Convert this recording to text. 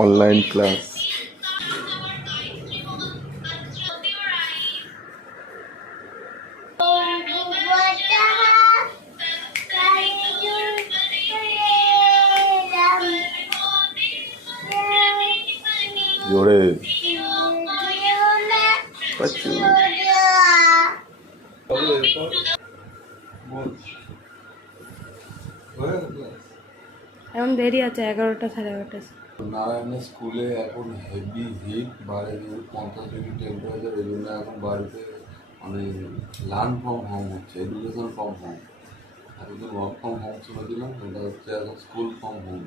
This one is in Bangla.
Online class. জোরে পাচ্ছি। এখন দেরি আছে, 11টা 11:30। নারায়ণের স্কুলে এখন হেভি হিট, বাইরে 50 ডিগ্রি টেম্পারেচার। এই জন্য এখন বাড়িতে মানে লার্ন ফ্রম হোম হচ্ছে, এডুকেশন ফ্রম হোম। এতদিন ওয়ার্ক ফ্রম হোম ছিল, এটা হচ্ছে এখন স্কুল ফ্রম হোম।